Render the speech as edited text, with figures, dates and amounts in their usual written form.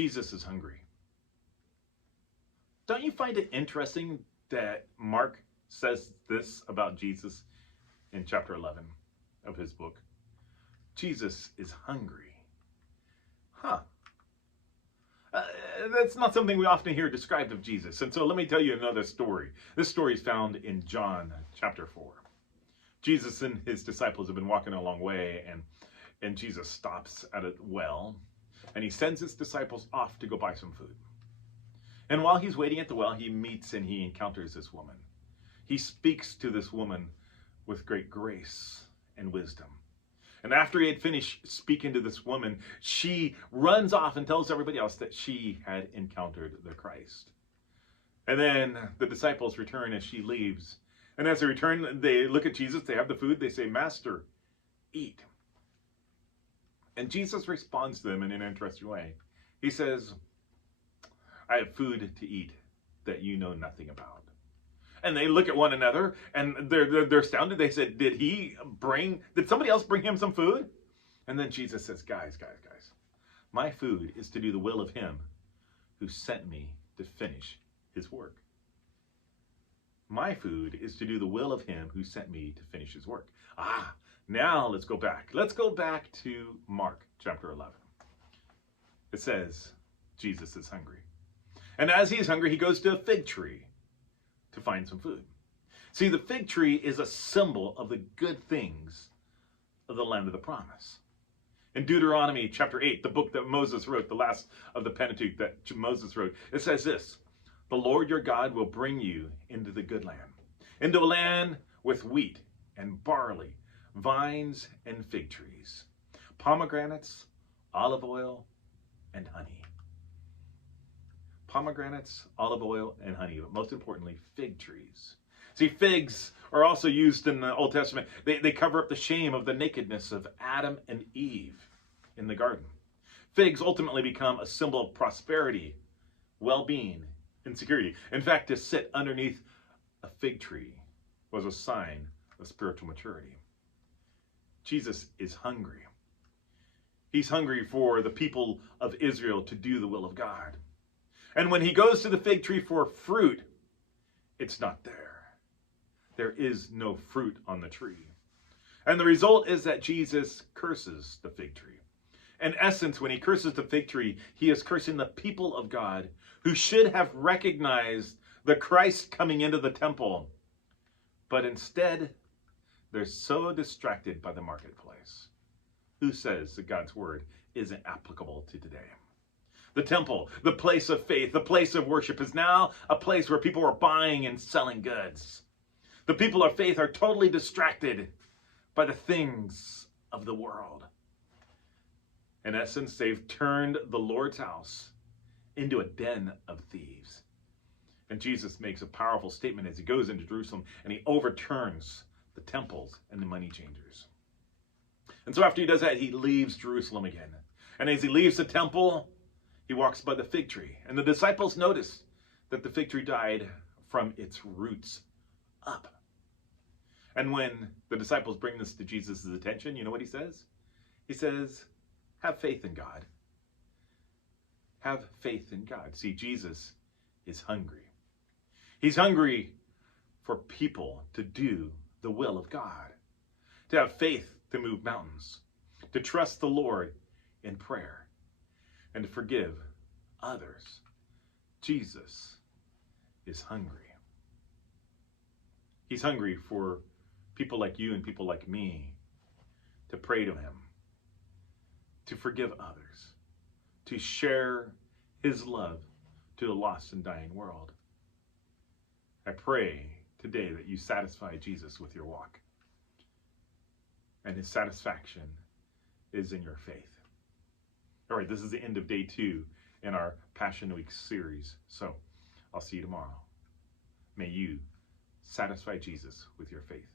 Jesus is hungry. Don't you find it interesting that Mark says this about Jesus in chapter 11 of his book? Jesus is hungry. Huh. That's not something we often hear described of Jesus. And so let me tell you another story. This story is found in John chapter 4. Jesus and his disciples have been walking a long way, and Jesus stops at a well, and he sends his disciples off to go buy some food. And while he's waiting at the well, he meets and he encounters this woman. He speaks to this woman with great grace and wisdom. And after he had finished speaking to this woman, she runs off and tells everybody else that she had encountered the Christ. And then the disciples return as she leaves. And as they return, they look at Jesus, they have the food, they say, "Master, eat." And Jesus responds to them in an interesting way. He says, "I have food to eat that you know nothing about." And they look at one another and they're astounded. They said, did somebody else bring him some food? And then Jesus says, guys, my food is to do the will of him who sent me to finish his work. My food is to do the will of him who sent me to finish his work. Now let's go back. Let's go back to Mark chapter 11. It says, Jesus is hungry. And as he's hungry, he goes to a fig tree to find some food. See, the fig tree is a symbol of the good things of the land of the promise. In Deuteronomy chapter 8, the book that Moses wrote, the last of the Pentateuch that Moses wrote, it says this: "The Lord your God will bring you into the good land, into a land with wheat and barley, vines and fig trees, pomegranates, olive oil, and honey." Pomegranates, olive oil, and honey, but most importantly, fig trees. See, figs are also used in the Old Testament. They cover up the shame of the nakedness of Adam and Eve in the garden. Figs ultimately become a symbol of prosperity, well-being, and security. In fact, to sit underneath a fig tree was a sign of spiritual maturity. Jesus is hungry. He's hungry for the people of Israel to do the will of God. And when he goes to the fig tree for fruit, it's not there. There is no fruit on the tree. And the result is that Jesus curses the fig tree. In essence, when he curses the fig tree, he is cursing the people of God who should have recognized the Christ coming into the temple. But instead, they're so distracted by the marketplace. Who says that God's word isn't applicable to today? The temple, the place of faith, the place of worship is now a place where people are buying and selling goods. The people of faith are totally distracted by the things of the world. In essence, they've turned the Lord's house into a den of thieves. And Jesus makes a powerful statement as he goes into Jerusalem and he overturns the temples and the money changers. And so after he does that, he leaves Jerusalem again. And as he leaves the temple, he walks by the fig tree, and the disciples notice that the fig tree died from its roots up. And when the disciples bring this to Jesus' attention, you know what he says? He says, have faith in God. Have faith in God. See, Jesus is hungry. He's hungry for people to do the will of God, to have faith to move mountains, to trust the Lord in prayer, and to forgive others. Jesus is hungry. He's hungry for people like you and people like me to pray to him, to forgive others, to share his love to the lost and dying world. I pray today that you satisfy Jesus with your walk, and his satisfaction is in your faith. All right, this is the end of day 2 in our Passion Week series. So I'll see you tomorrow. May you satisfy Jesus with your faith.